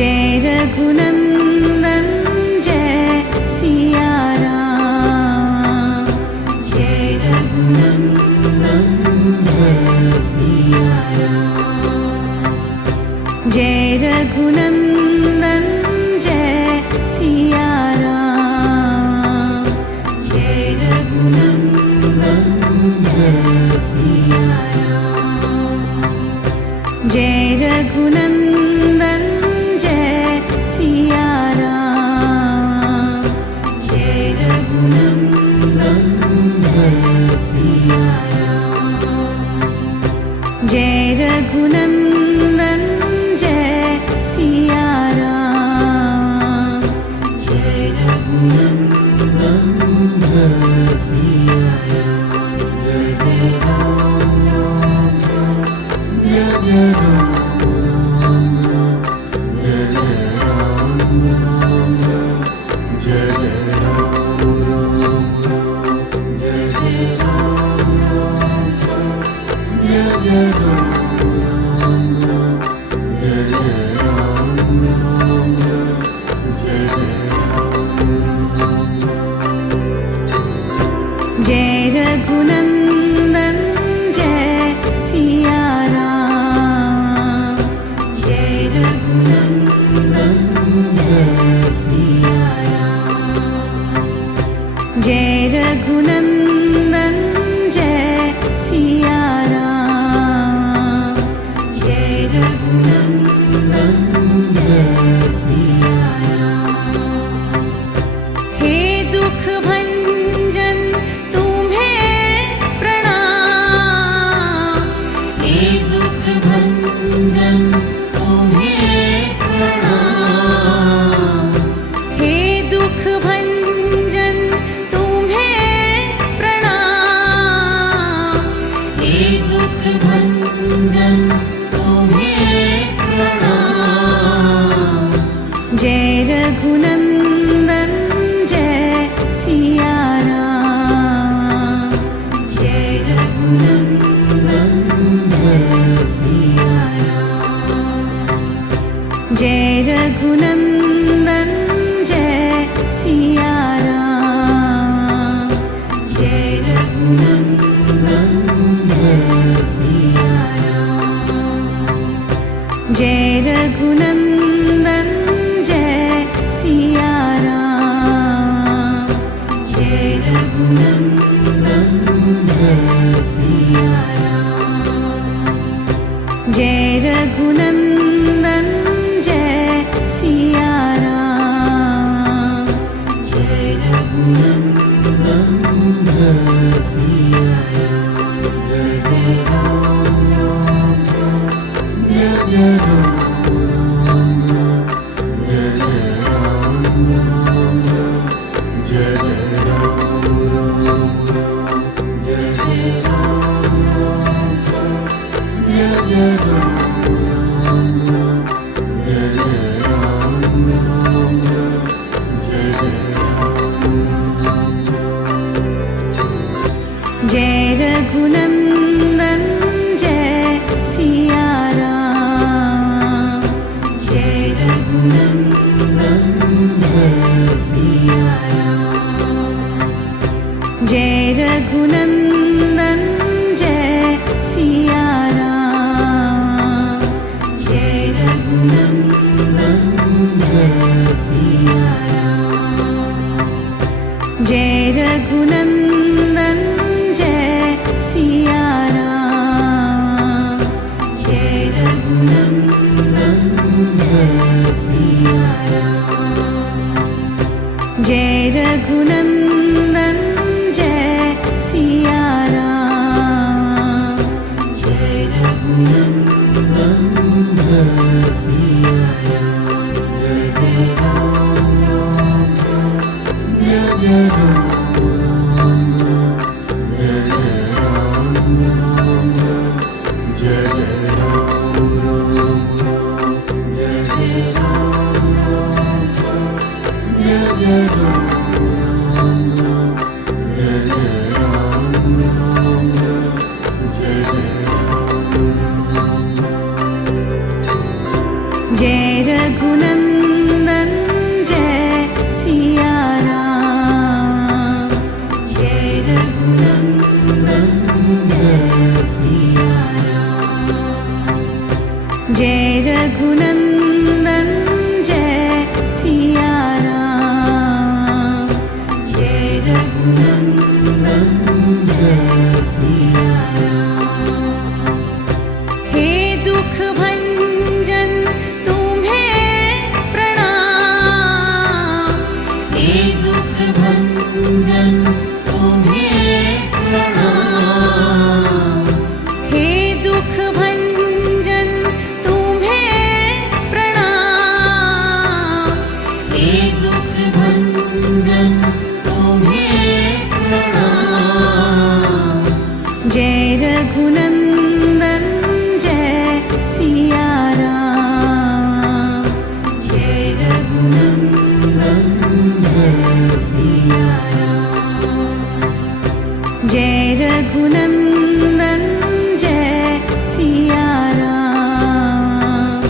जय रघुनंदन जय सिया राम। जय रघुनंदन जय सिया राम। जय रघुनंदन जय सिया राम। जय रघुनंदन जय सिया राम। जय रघुनंदन जय सिया राम। जय रघुनंदन जय सिया राम। जय रघुनंदन जय सिया राम। जय रघुनंदन जय सिया राम। जय जय राम राम राम जय जय राम राम राम जय जय राम राम राम जय जय राम राम राम जय जय राम राम राम जय जय राम राम राम जय जय राम राम राम जय जय राम राम राम। जय रघुनंदन जय सिया राम। जय रघुनंदन जय सिया राम। जय रघुनंदन जय सिया राम। जय रघुनंदन जय सिया राम। हे दुख भंजन तुम्हें प्रणाम। हे दुख भंजन तुम्हें प्रणाम। हे दुख भंजन तुम्हें प्रणाम। हे दुख भंजन तुम्हें प्रणाम। जय रघुनंदन जय सिया राम। जय रघुनंदन जय सिया राम। जय रघुनंदन जय सिया राम। जय रघुनंदन जय सिया राम। जय रघुनंदन जय सिया राम। जय रघुनंदन जय सिया राम। जय रघुनंदन जय सिया राम। जय रघुनंदन जय सिया राम। जय जय राम राम राम जय जय राम राम राम जय जय राम राम राम जय जय राम राम राम जय जय राम राम राम जय जय राम राम राम जय जय राम राम राम जय जय राम राम राम। जय रघुनंदन जय सिया राम। जय रघुनंदन जय सिया राम। जय रघुनंदन जय सिया राम। जय रघुनंदन जय सिया राम। जय रघुनंदन जय सिया राम। जय रघुनंदन जय सिया राम। जय रघुनंदन जय सिया राम। जय रघुनंदन जय सिया राम। जय जय राम राम राम जय जय राम राम राम जय जय राम राम राम जय जय राम राम राम जय जय राम राम राम जय जय राम राम राम जय जय राम राम राम जय जय राम राम राम। जय रघुनंदन भंजन तुम्हें प्रणाम। हे दुख भंजन तुम्हें प्रणाम। हे दुख भंजन तुम्हें प्रणाम। जय रघुनंदन जय सिया राम। जय रघुनंदन जय सिया राम। जय रघुनंदन जय सिया राम।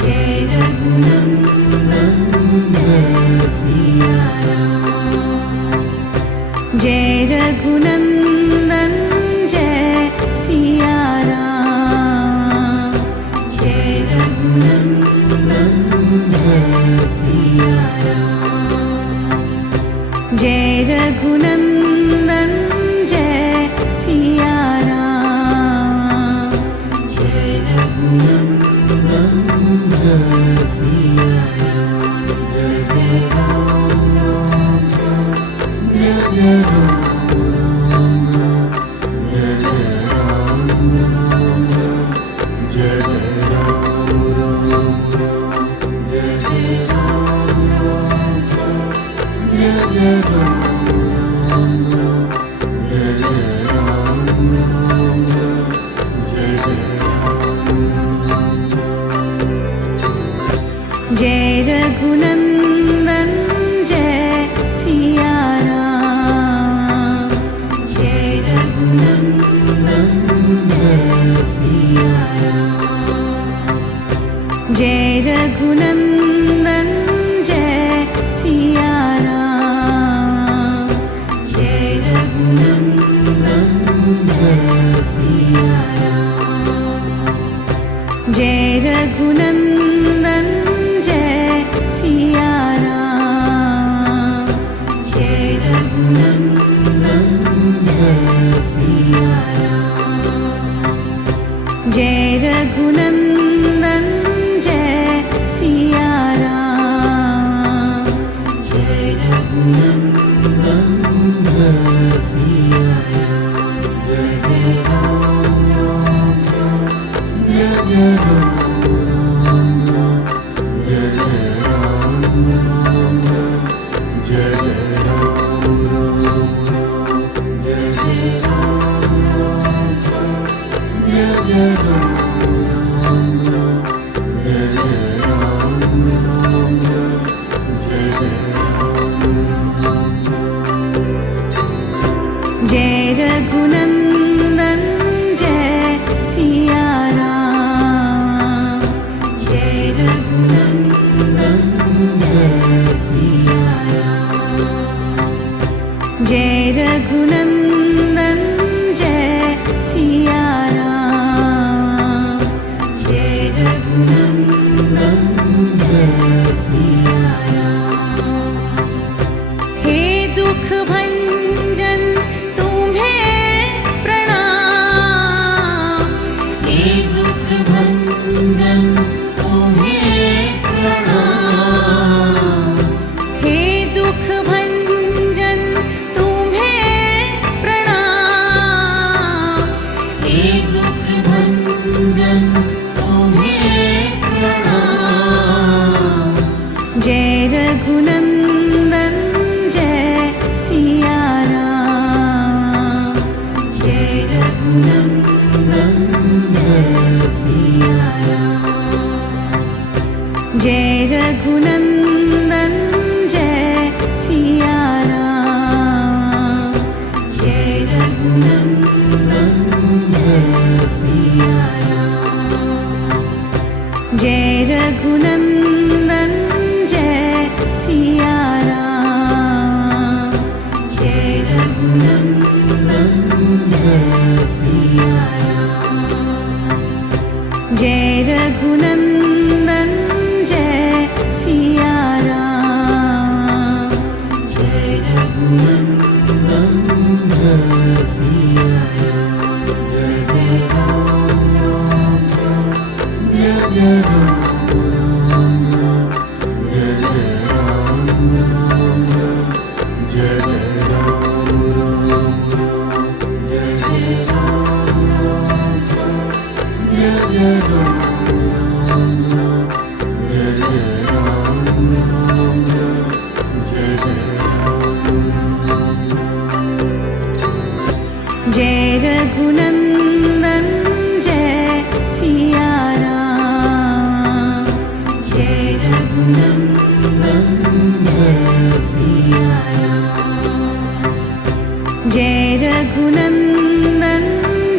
जय रघुनंदन जय सिया राम। जय रघुनंदन जय सिया राम। जय रघुनंदन जय सिया राम। जय रघुनंदन जय सिया राम। जय रघुनंदन जय सिया राम। जय जय राम राम राम। जय जय राम राम राम। जय जय राम राम राम। जय जय राम राम राम। जय जय राम राम राम। जय जय राम राम राम। जय जय राम राम राम। जय जय राम राम राम। जय रघुनंदन जय सिया राम। जय रघुनंदन जय सिया राम। जय रघुनंदन जय सिया राम। जय रघुनंदन जय सिया राम। जय रघुनंदन जय सिया राम। जय रघुनंदन जय सिया राम। जय रघुनंदन जय सिया राम। जय रघुनंदन जय सिया राम। जय जय राम राम राम। जय जय राम राम राम। जय जय राम राम राम। जय जय राम राम राम। जय जय राम राम राम। जय जय राम राम राम। जय जय राम राम राम। जय जय राम राम राम। जय रघुनंदन जय सिया राम। जय रघुनंदन जय सिया राम। जय रघुनंदन जय सिया राम। जय रघुनंदन जय सिया राम। हे दुख भंजन तुम्हें प्रणाम। हे दुख भंजन तुम्हें प्रणाम। हे दुख भंजन तुम्हें प्रणाम। हे दुख भंजन तुम्हें प्रणाम। जय रघुनंदन जय सिया राम। जय रघुनंदन जय सिया राम। जय रघुनंदन जय सिया राम। जय रघुनंदन जय सिया राम। जय रघुनंदन जय सिया राम। जय रघुनंदन जय सिया राम। जय रघुनंदन जय सिया राम। जय रघुनंदन जय सिया राम। जय जय राम राम राम। जय जय राम राम राम। जय जय राम राम राम। जय रघुनंदन जय सिया राम। जय रघुनंदन जय सिया राम। जय रघुनंदन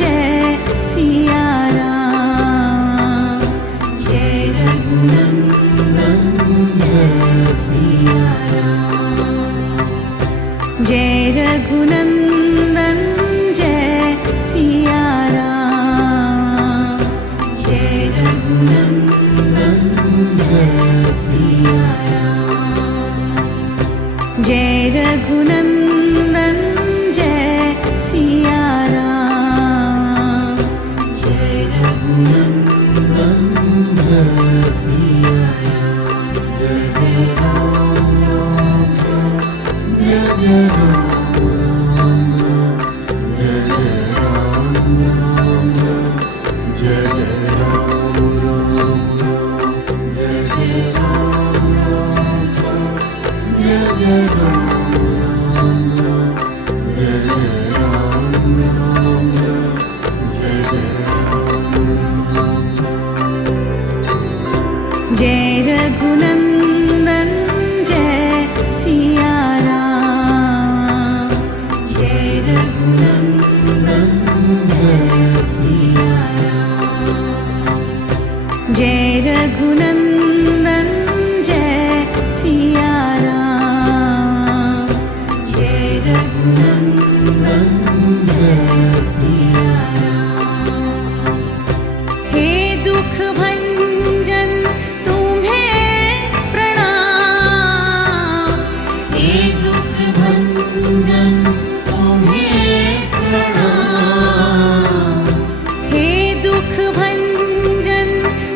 जय सिया राम। जय रघुनंदन जय सिया राम। जय रघुनंदन जय सिया राम। जय रघुनंदन जय सिया राम। जय रघुनंदन जय सिया राम। जय रघुनंदन जय सिया राम। जय जय राम राम राम जय जय राम राम राम जय जय राम राम राम जय जय राम राम राम जय जय राम राम राम जय जय राम राम राम जय जय राम राम राम जय जय राम राम राम। जय रघुनंदन जय सिया राम। जय रघुनंदन जय सिया राम। जय रघुनंदन जय सिया राम। जय रघुनंदन जय सिया राम। हे दुख भंजन तुम्हें प्रणाम। हे दुख भंजन तुम्हें प्रणाम। हे दुख भंजन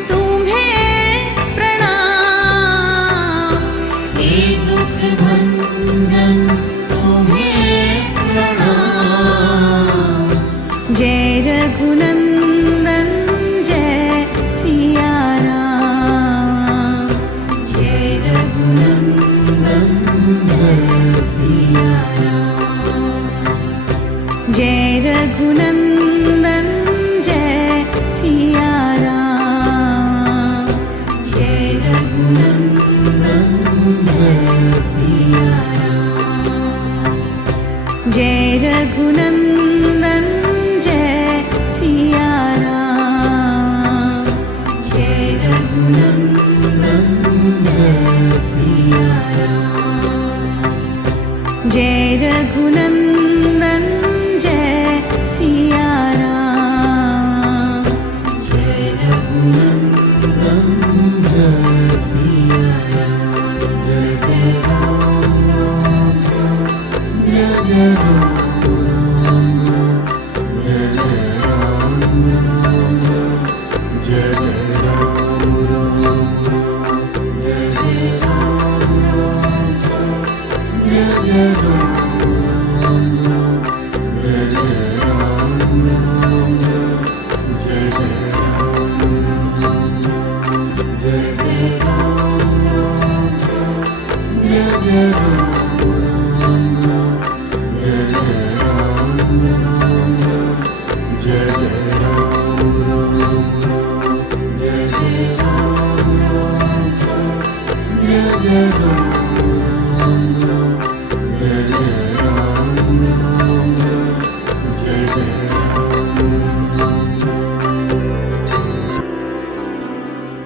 तुम्हें प्रणाम। हे दुख भंजन तुम्हें प्रणाम। जय रघुनंदन जय सिया राम। जय रघुनंदन जय सिया राम। जय रघुनंदन जय सिया राम। जय रघुनंदन जय सिया राम। जय रघुनंदन जय सिया राम। जय रघुनंदन जय सिया राम। जय रघुनंदन जय सिया राम। जय रघुनंदन जय सिया राम। जय जय राम राम राम जय जय राम राम राम जय जय राम राम राम जय जय राम राम राम जय जय राम राम राम जय जय राम।